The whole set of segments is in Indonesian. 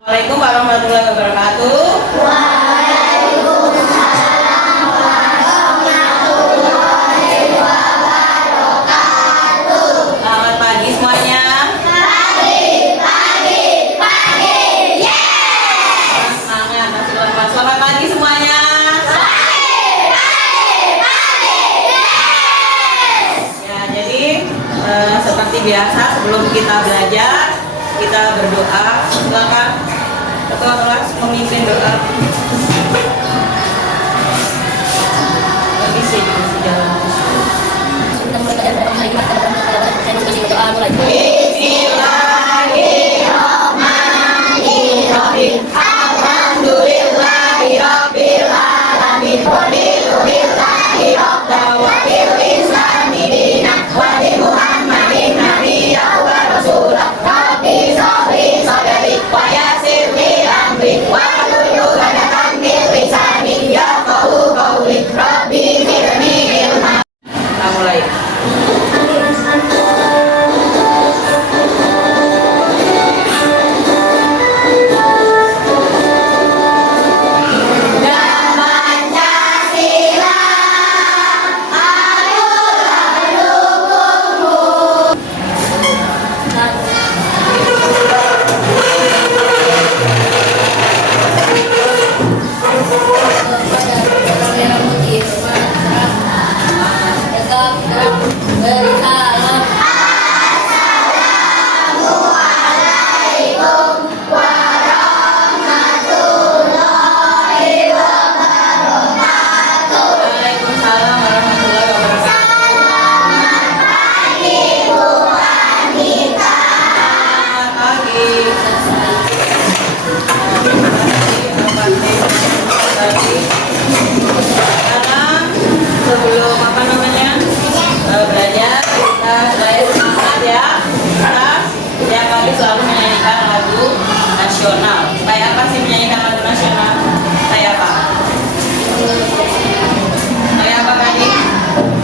Assalamualaikum warahmatullahi wabarakatuh. Waalaikumsalam warahmatullahi wabarakatuh. Selamat pagi semuanya. Pagi. Yes. Semangat, masih lemas. Selamat pagi semuanya. Pagi. Yes. Ya, jadi seperti biasa sebelum kita belajar, kita berdoa. Silakan ketua kelas memimpin doa. Permisi jalan. Bismillahirrahmanirrahim. Alhamdulillahirabbil alamin. Walhamdulillahi rabbil islami dinan wa bi Muhammadin nabiyyan wa rasulah. Rabbi sholli sadri wa yassir li amri wa hlul 'uqdatam min lisani yafqahu qawli. Rabbi zidni ilma. Kita mulai. Waalaikumsalam warahmatullahi wabarakatuh. Selamat pagi. Sekarang sebelum belajar, kita mulai semangat ya. Kita setiap kali selalu menyanyikan lagu nasional. Supaya apa sih menyanyikan lagu nasional? Supaya apa? Supaya apa tadi?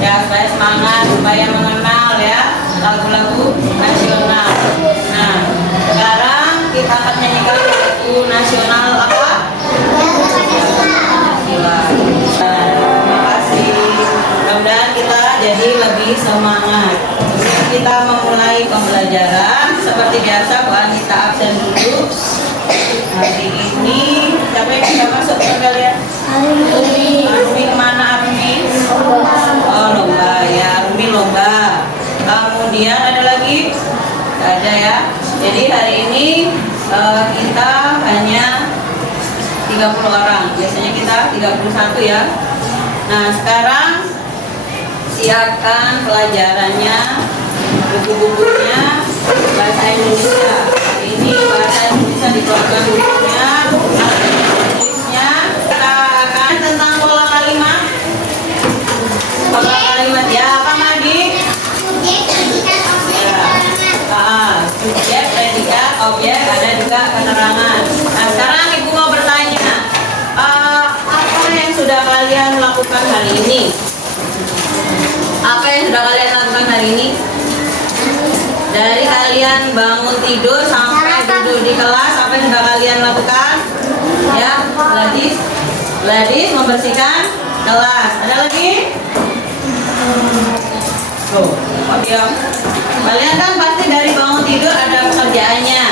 Ya, supaya semangat, supaya mengenal ya lagu-lagu nasional. Nah, sekarang kita akan menyanyikan lagu nasional apa? Terima kasih. Mudah-mudahan kita jadi lebih semangat. Sebelum kita memulai pembelajaran, seperti biasa Bu Anita absen dulu. Hari ini siapa yang sudah masuk ke kalian? Arumi kemana Arumi? Oh, lomba ya, Arumi lomba. Kemudian ada lagi? Tidak ada ya. Jadi hari ini kita hanya 30 orang. Biasanya kita 31 ya. Nah, sekarang siapkan pelajarannya, buku-bukunya bahasa Indonesia. Ini bahasa Indonesia dikeluarkan bukunya, tulisnya. Kita akan tentang pola kalimat. Pola kalimat ya, apa Madi? Subjek, predikat, objek, ada juga keterangan. Nah, sekarang Ibu mau bertanya, apa yang sudah kalian lakukan hari ini? Apa yang sudah kalian lakukan hari ini? Dari kalian bangun tidur sampai duduk di kelas, apa yang sudah kalian lakukan? Ya, Gladys membersihkan kelas. Ada lagi? Tuh, kok diam? Kalian kan pasti dari bangun tidur ada pekerjaannya.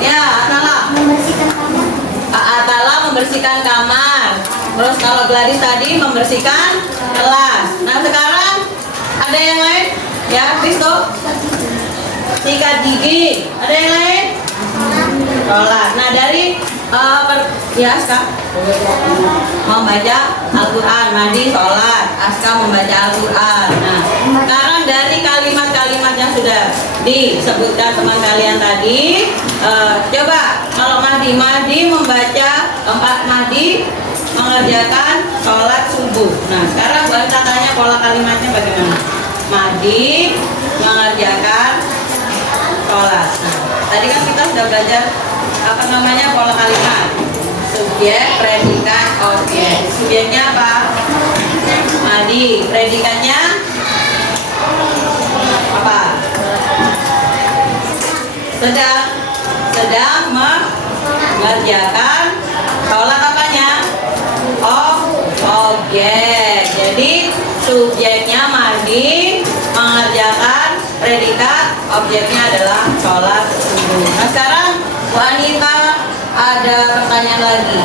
Ya, Atala membersihkan kamar. Terus kalau Gladys tadi membersihkan kelas. Nah, sekarang ada yang lain? Ya, Kristo. Sikat gigi. Ada yang lain? Sholat. Nah, dari ya, Aska membaca Al-Quran. Madi sholat. Aska membaca Al-Quran. Nah, sekarang dari kalimat-kalimat yang sudah disebutkan teman kalian tadi, coba kalau Mahdi membaca Mahdi mengerjakan sholat subuh. Nah, sekarang baru tanya pola kalimatnya bagaimana. Mahdi mengerjakan sholat. Nah, tadi kan kita sudah belajar pola kalimat. Subjek, predikat, objek. Subjeknya apa? Mahdi. Predikatnya apa? sedang sedang mengerjakan sholat apanya? Objek. Jadi subjeknya mandi, mengerjakan, predikat, objeknya adalah sholat subuh. Nah sekarang Bu Anita ada pertanyaan lagi.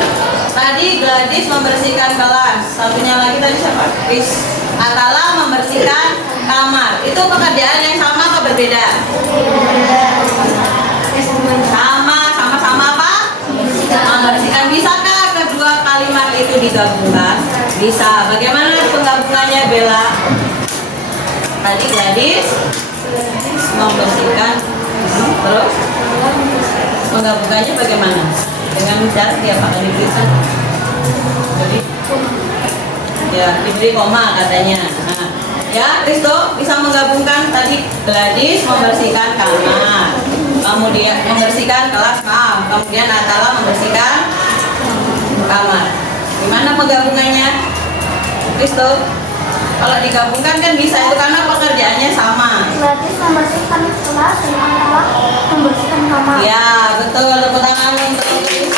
Tadi Gladys membersihkan kelas, satunya lagi tadi siapa? Atala membersihkan kamar. Itu pekerjaan yang sama atau berbeda? Sama-sama apa? Membersihkan. Bisakah kedua kalimat itu digabungkan? Bisa. Bagaimana penggabungannya Bella? Tadi Gladys membersihkan, terus menggabungkannya bagaimana? Dengan cara diapakan diberikan? Jadi ya diberi koma katanya. Nah, ya Kristo bisa menggabungkan tadi Gladys membersihkan kamar, kemudian membersihkan kelas, kemudian Atala membersihkan kamar. Gimana penggabungannya Kristo? Kalau digabungkan kan bisa itu karena pekerjaannya sama. Gladys membersihkan kelas dan Atala membersihkan kamar. Ya betul, tepuk tangan untuk Kristo.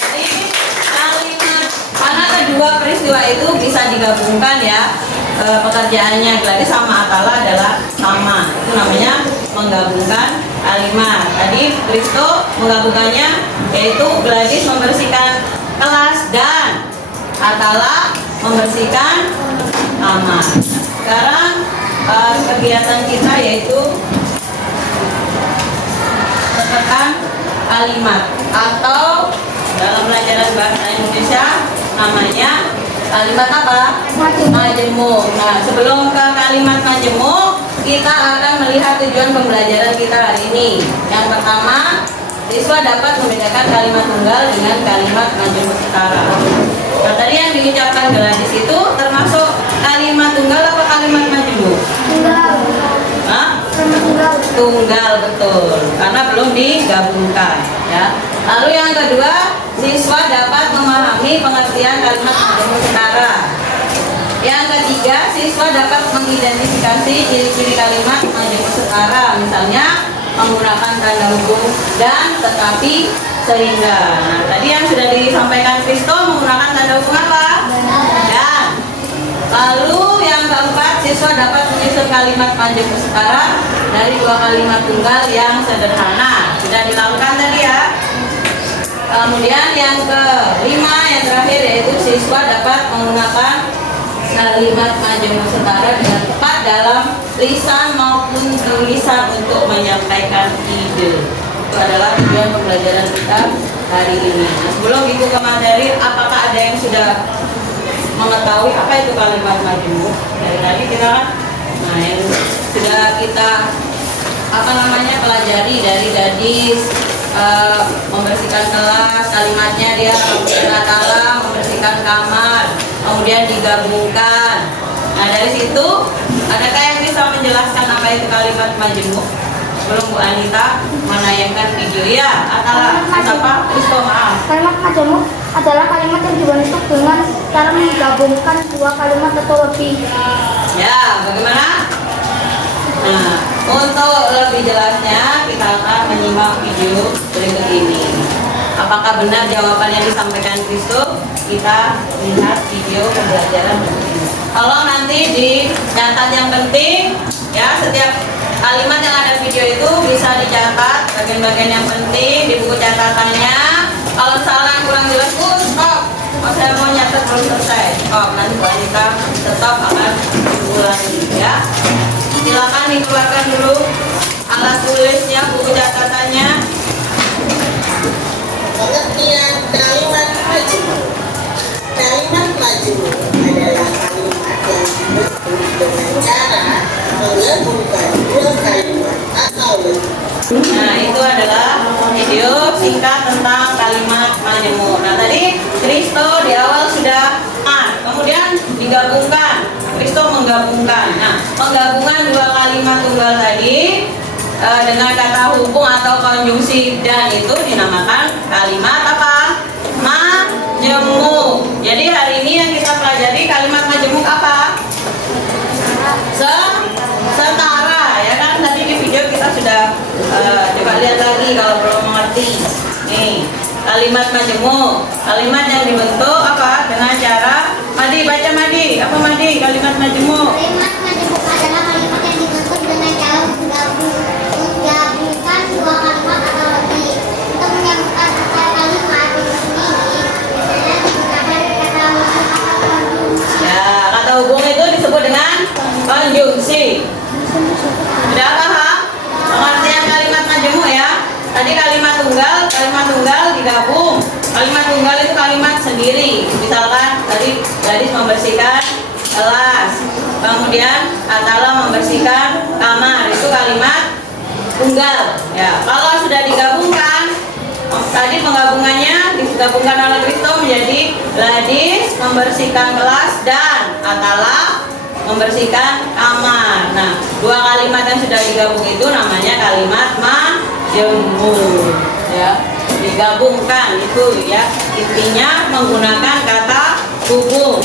Jadi kalimat karena kedua peristiwa itu bisa digabungkan ya. Pekerjaannya Gladys sama Atala adalah sama. Itu namanya menggabungkan kalimat. Tadi Kristo menggabungkannya yaitu Gladys membersihkan kelas dan Atala membersihkan kamar. Sekarang kegiatan kita yaitu tekan kalimat atau dalam pelajaran bahasa Indonesia namanya kalimat apa? Majemuk. Nah, sebelum ke kalimat majemuk, kita akan melihat tujuan pembelajaran kita hari ini. Yang pertama, siswa dapat membedakan kalimat tunggal dengan kalimat majemuk setara. Nah, tadi yang diucapkan Gladys itu termasuk kalimat tunggal apa kalimat majemuk? Tunggal. Hah? Tunggal. Tunggal, betul, karena belum digabungkan ya. Lalu yang kedua, siswa dapat memahami pengertian kalimat majemuk setara. Yang ketiga, siswa dapat mengidentifikasi ciri-ciri kalimat majemuk setara, misalnya menggunakan tanda hubung dan tetapi sehingga. Nah, tadi yang sudah disampaikan Kristo menggunakan tanda hubung apa? Dan. Lalu yang keempat, siswa dapat menyusun kalimat majemuk setara dari dua kalimat tunggal yang sederhana. Sudah dilakukan tadi ya. Kemudian yang kelima, yang terakhir yaitu siswa dapat menggunakan kalimat majemuk setara dengan tepat dalam lisan maupun tulisan untuk menyampaikan ide. Itu adalah tujuan pembelajaran kita hari ini. Nah, sebelum itu ke materi, apakah ada yang sudah mengetahui apa itu kalimat majemuk? Dari tadi kita yang sudah kita pelajari dari Gadis membersihkan kelas, kalimatnya dia kemudian Atala membersihkan kamar, kemudian digabungkan. Nah dari situ, adakah yang bisa menjelaskan apa itu kalimat majemuk? Belum Bu Anita menayangkan video ya. Atala, siapa? Kristo, maaf. Kalimat majemuk adalah kalimat yang dibentuk dengan cara menggabungkan dua kalimat atau lebih. Ya, bagaimana? Nah, untuk lebih jelasnya kita akan menyimak video berikut ini. Apakah benar jawaban yang disampaikan Kristo? Kita lihat video pembelajaran berikut ini. Kalau nanti dicatat yang penting, ya setiap kalimat yang ada video itu bisa dicatat bagian-bagian yang penting di buku catatannya. Kalau salah kurang jelas, stop. Saya mau nyatet belum selesai. Nanti Bu Anita tetap akan diulangi ya. Silakan dikeluarkan dulu alat tulisnya, buku catatannya. Pengertian kalimat majemuk. Kalimat majemuk adalah kalimat yang dibentuk dengan cara menggabungkan dua kalimat atau lebih. Nah, itu adalah video singkat tentang kalimat majemuk. Nah, tadi Kristo di awal sudah kemudian digabungkan. Kristo menggabungkan. Nah, penggabungan dua kalimat tunggal tadi dengan kata hubung atau konjungsi dan itu dinamakan kalimat apa? Majemuk. Jadi hari ini yang kita pelajari kalimat majemuk apa? Setara ya kan? Tadi di video kita sudah coba lihat lagi kalau belum mengerti tetapi. Nih, kalimat majemuk. Kalimat yang dibentuk apa? Dengan cara Madi, baca Madi. Apa Madi? Kalimat majemuk. Kalimat majemuk adalah kalimat yang dibentuk dengan cara menggabungkan dua kalimat atau lebih. Untuk menyambungkan kalimat ini biasanya digunakan kata hubung atau konjungsi. Ya, kata hubung itu disebut dengan konjungsi. Sudah paham pengertian kalimat majemuk ya? Tadi kalimat tunggal digabung. Kalimat tunggal itu kalimat sendiri. Misalkan tadi gadis membersihkan kelas, kemudian Atala membersihkan kamar, itu kalimat tunggal. Ya, kalau sudah digabungkan, tadi penggabungannya digabungkan oleh Kristo menjadi gadis membersihkan kelas dan Atala membersihkan kamar. Nah, dua kalimat yang sudah digabung itu namanya kalimat majemuk. Ya, digabungkan itu ya, intinya menggunakan kata hubung.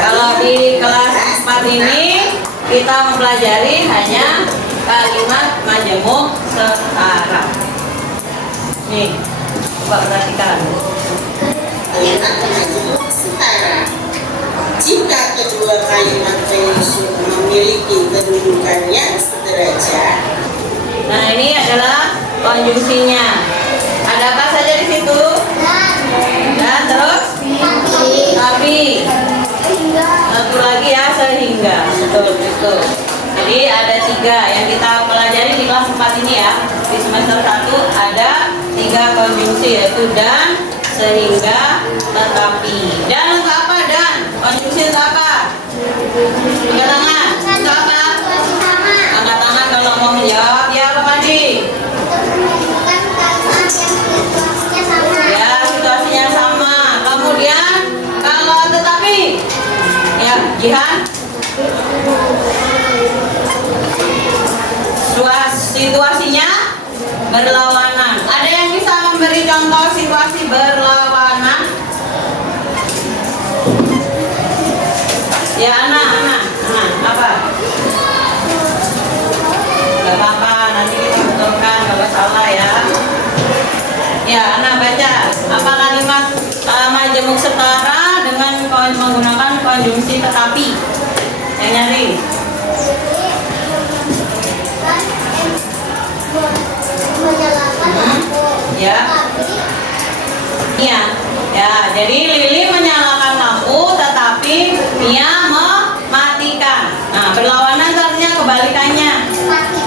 Kalau di kelas 4 ini kita mempelajari hanya kalimat majemuk setara. Nih, coba perhatikan. Kalimat majemuk setara. Jika kedua kalimat penyusun memiliki kedudukan yang sederajat. Nah, ini adalah konjungsinya. Ada apa saja di situ? Dan terus tapi. Satu lagi ya, sehingga. Betul. Jadi ada 3 yang kita pelajari di kelas 4 ini ya. Di semester 1 ada 3 konjungsi, yaitu dan, sehingga, tetapi. Dan untuk apa dan? Konjungsi untuk apa? Angkat tangan. Untuk apa? Angkat tangan kalau mau menjawab. Ya, Pak Madi. Ya, situasinya sama. Kemudian kalau tetapi, ya, Jihan. Situasinya berlawanan. Ada yang bisa memberi contoh situasi berlawanan? Ya, anak, apa? Gak apa-apa, nanti kita betulkan kalau salah ya. Ya, anak baca. Apa kalimat majemuk setara dengan menggunakan konjungsi tetapi? Yang nyari. Ya. Iya. Ya, jadi Lili menyalakan lampu tetapi Mia mematikan. Nah, berlawanan artinya kebalikannya.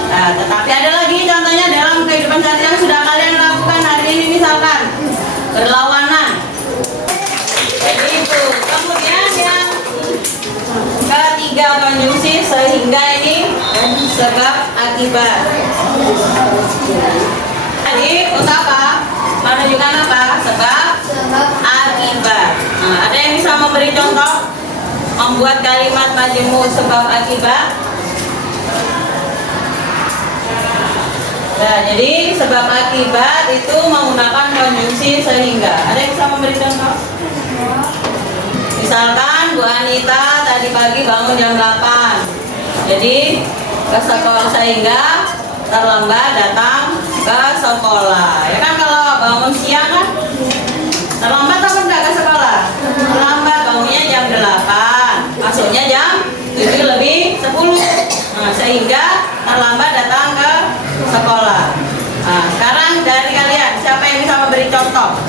Nah, tetapi ada lagi contohnya dalam kehidupan sehari yang sudah kalian lakukan hari ini, misalkan berlawanan. Jadi itu. Kemudian yang ketiga konjungsi sehingga ini sebab akibat. Jadi untuk apa? Menunjukkan apa? Sebab akibat. Nah, ada yang bisa memberi contoh membuat kalimat majemuk sebab akibat? Nah, jadi sebab akibat itu menggunakan konjungsi sehingga. Ada yang bisa memberi contoh? Misalkan Bu Anita tadi pagi bangun jam 8. Jadi ke sekolah sehingga terlambat datang ke sekolah. Ya kan kalau bangun siang kan terlambat apa enggak ke sekolah? Terlambat, bangunnya jam 8. Masuknya jam 7:10. Nah, sehingga terlambat datang ke sekolah. Nah, sekarang dari kalian siapa yang bisa memberi contoh?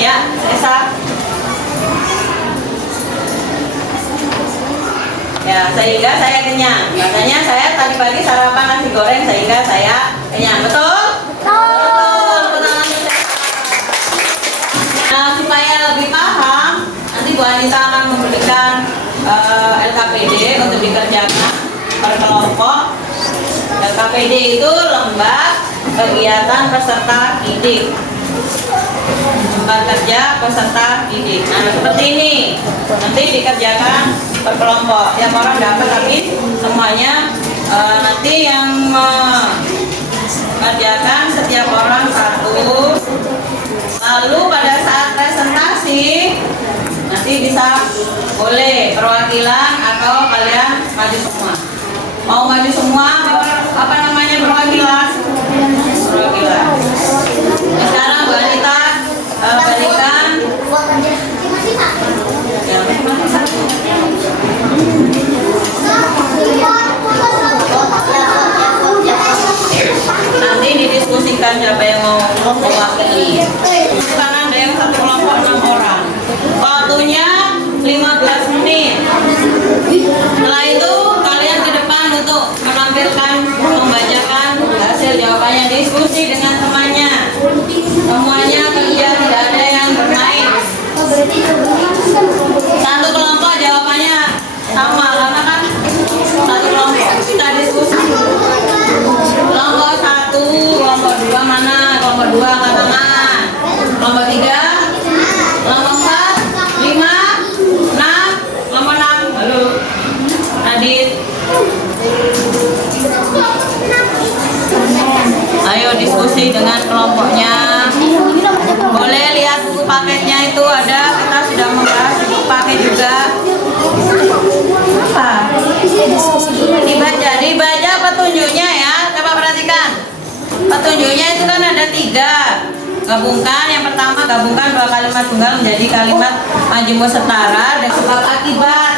Ya, Esa. Ya, sehingga saya kenyang. Katanya saya tadi pagi sarapan nasi goreng sehingga saya kenyang. Betul? Betul. Nah, supaya lebih paham, nanti Bu Anita akan memberikan LKPD untuk dikerjakan per kelompok. LKPD itu lembar kegiatan peserta didik. Lembar kerja peserta didik. Nah, seperti ini. Nanti dikerjakan per kelompok. Tiap orang dapat, tapi semuanya nanti yang mengerjakan setiap orang satu. Lalu pada saat presentasi nanti bisa boleh perwakilan atau kalian maju semua. Mau maju semua apa namanya perwakilan? Perwakilan. yang mau mewakili. Karena ada yang satu kelompok 6 orang. Waktunya 15 menit. Setelah itu kalian ke depan untuk menampilkan, membacakan hasil jawabannya, diskusi dengan temannya. Semuanya kerja, tidak ada yang bermain. Satu kelompok jawabannya sama karena kan satu kelompok kita diskusi. Kelompok 1, kelompok 2 mana? Kelompok 2 angkat tangan. Kelompok 3, kelompok 4, 5, 6, kelompok 6. Halo. Nadit. Ayo diskusi dengan kelompoknya. Boleh lihat buku paketnya itu ada, kita sudah membahas buku paket juga. Apa? Dibaca petunjuknya ya. Coba perhatikan. Petunjuknya itu kan ada 3. Gabungkan, yang pertama gabungkan 2 kalimat tunggal menjadi kalimat majemuk setara dan sebab akibat.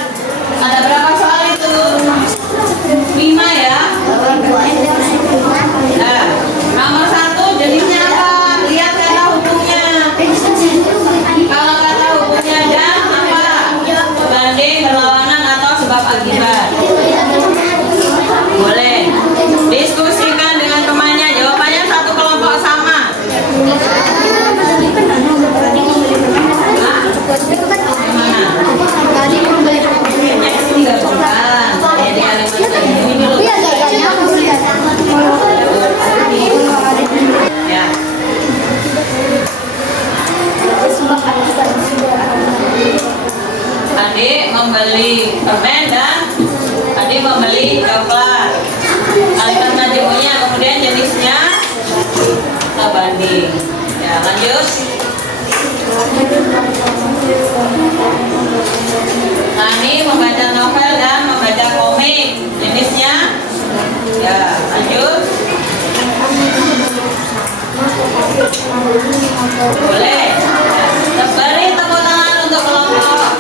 Ada berapa soal itu? 5 ya. Nah, nomor 1 jenisnya apa? Lihat kata hukumnya. Kalau kata hukumnya dan apa? Banding, berlawanan atau sebab akibat. Boleh. Diskusikan dengan temannya. Jawabannya satu kelompok sama. Mana? Yang sini gabungkan. Jadi kalimat ini dulu. Ya. Adik membeli permen dan adik membeli coklat. Kalimat majemuknya kemudian jenisnya kita banding. Ya, lanjut. Nani membaca novel dan membaca komik. Jenisnya ya, lanjut. Boleh. Beri tepuk tangan untuk kelompok.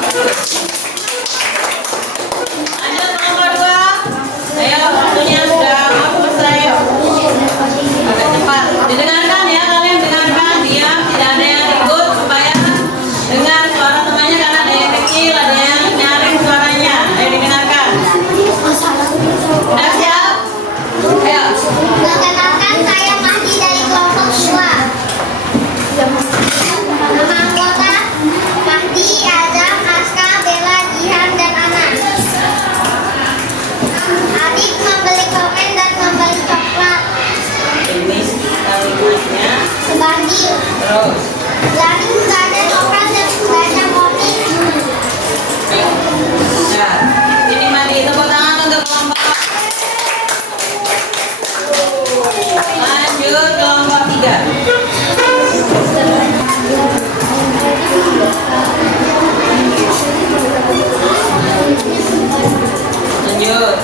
Lanjut kelompok 2. Ayo, waktunya sudah mau selesai. Agak cepat. Didengarkan ya, kalian dengarkan. Diam, tidak ada yang ribut supaya dengar suara temannya karena ada yang kecil, ada yang nyaring suaranya. Ayo didengarkan. Sudah siap? Ayo. Perkenalkan, saya Mahdi dari kelompok 2. Nama anggota Mahdi, Adam, Aska, Bella, Jihan, dan Anas. Adik membeli permen dan membeli coklat. Jenis kalimatnya. Sebanding. Terus. Lari membaca coklat dan membaca komik. Nah, ini Madi, tepuk tangan untuk kelompok. Lanjut kelompok 3. Lanjut.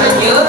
Lanjut.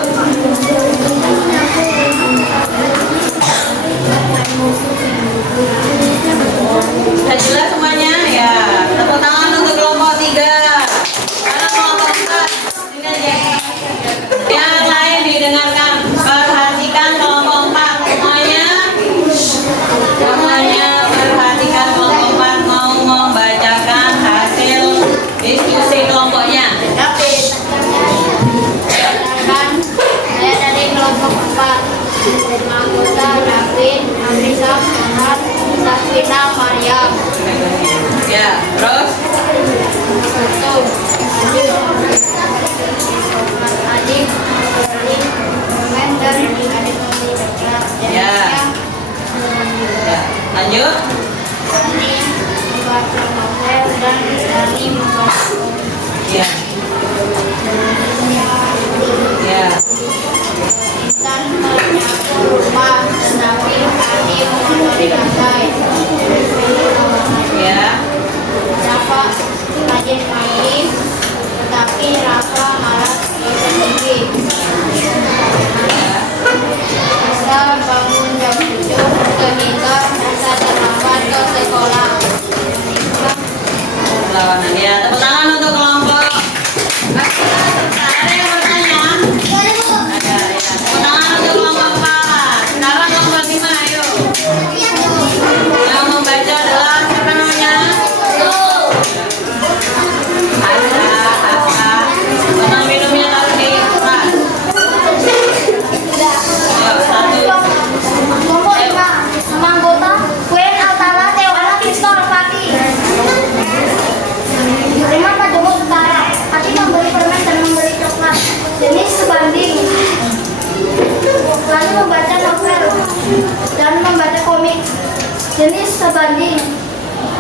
jenis sebanding.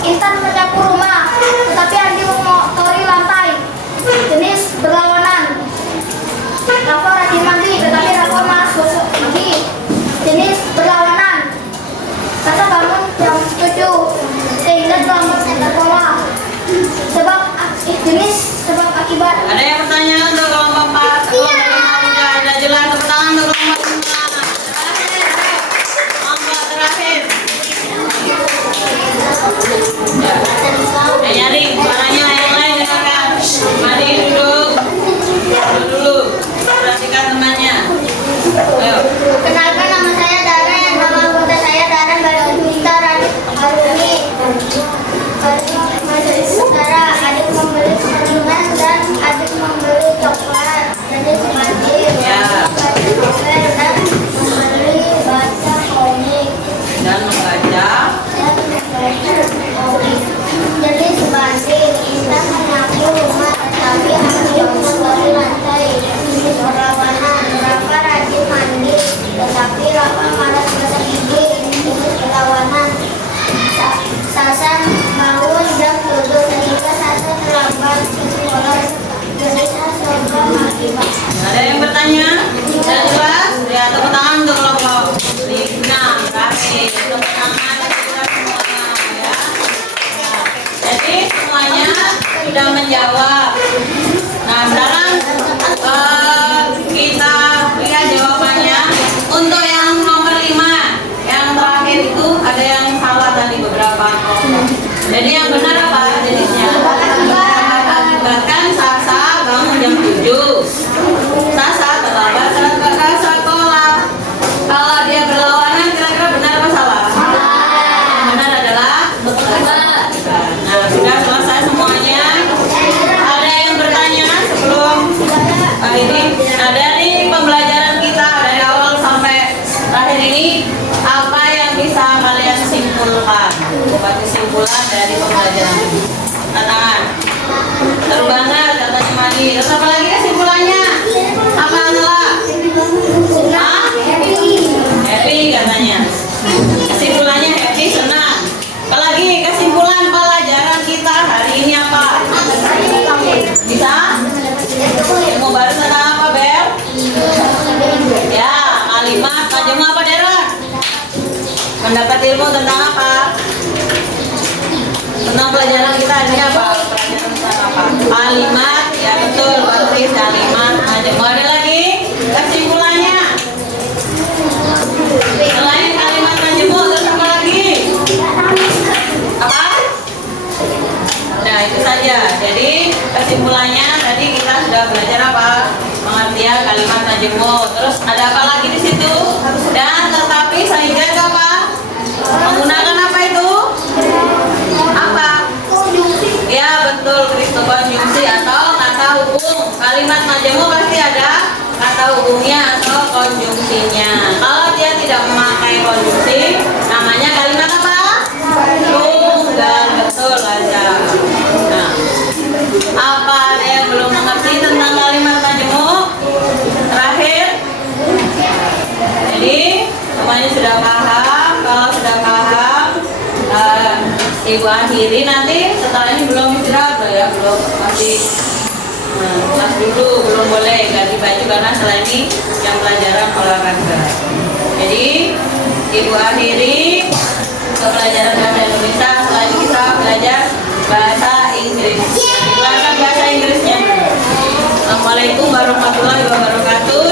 Intan menyapu rumah, tetapi Andi mengotori lantai. Jenis berlawanan. Rafa rajin mandi, tetapi Rafa malas gosok gigi. Jenis berlawanan. Kata bangun jam 7 sehingga terlambat sekolah. Jenis sebab akibat. Ada yang bertanya untuk kelompok 4? Ada jelas tepuk tangan untuk kelompok 5. Kelompok terakhir. Ya. Nyari suaranya yang lain dengarkan. Mari duduk. Duduk dulu. Perhatikan temannya. Ayo. Kenalkan, nama saya Daren, nama anggota saya Daren Badunita Harumi. Saudara, adik membeli perlindungan dan adik membeli coklat. Jadi sebanting. Ya. Dan membeli baca komik. Dan membaca. Jadi sebanting. Intan menyapu rumah, tetapi Andi mengotori lantai. Perlawanan. Rafa rajin mandi, tetapi Rafa malas gosok gigi. Perlawanan. Sasan bangun jam 7 sehingga Sasan terlambat ke sekolah. Jadi Sasan akibat. Ada yang bertanya? Sudah jelas? Ya, tepuk tangan untuk kelompok 5 terakhir. Tepuk tangan kita semua ya. Nah, jadi semuanya sudah menjawab. Nah, sekarang kita lihat jawabannya. Untuk yang nomor 5, yang terakhir itu ada yang salah tadi beberapa kelompok. Jadi yang benar apa jenisnya? Bahkan Sasa bangun jam 7. Sasa terlambat saat ke sekolah. Kalau dia berlawanan kira-kira benar apa salah? Benar adalah benar. Nah, sudah selesai semuanya. Ada yang bertanya sebelum ini? Nah, dari pembelajaran kita dari awal sampai terakhir ini, apa yang bisa kalian simpulkan? Buat kesimpulan dari pembelajaran ini. Tantangan. Seru banget katanya Madi. Terus apa lagi kesimpulannya? Apa adalah? Hah? Happy katanya. Kesimpulannya happy, senang. Apalagi kesimpulan pelajaran kita hari ini apa? Bisa? Ilmu baru tentang apa, Bel? Ya, kalimat tajam apa, Dera? Mendapat ilmu tentang apa? Tentang pelajaran kita ini apa? Pelajaran tentang apa? Kalimat, ya betul, berarti kalimat tajam. Ada lagi kesimpulannya? Selain kalimat majemuk, terus apa lagi? Apa? Nah, itu saja. Jadi kesimpulannya tadi kita sudah belajar apa? Pengertian kalimat majemuk. Terus ada apa lagi di situ? Dan tetapi sehingga itu apa? Menggunakan apa itu? Apa? Ya betul, Kristo, konjungsi atau kata hubung. Kalimat majemuk pasti ada kata hubungnya atau konjungsinya. Kalau dia tidak memakai konjungsi, namanya kalimat apa? Tunggal, betul aja. Nah, apa ada yang belum mengerti tentang kalimat majemuk? Terakhir, jadi semuanya sudah paham. Kalau sudah paham, Ibu akhiri nanti. Setelah ini belum istirahat loh ya, belum, masih kelas dulu, belum boleh ganti baju karena setelah ini jam pelajaran olahraga. Jadi Ibu akhiri ke pelajaran bahasa Indonesia. Setelah ini kita belajar bahasa Inggris. Belajar bahasa Inggrisnya. Assalamualaikum warahmatullahi wabarakatuh.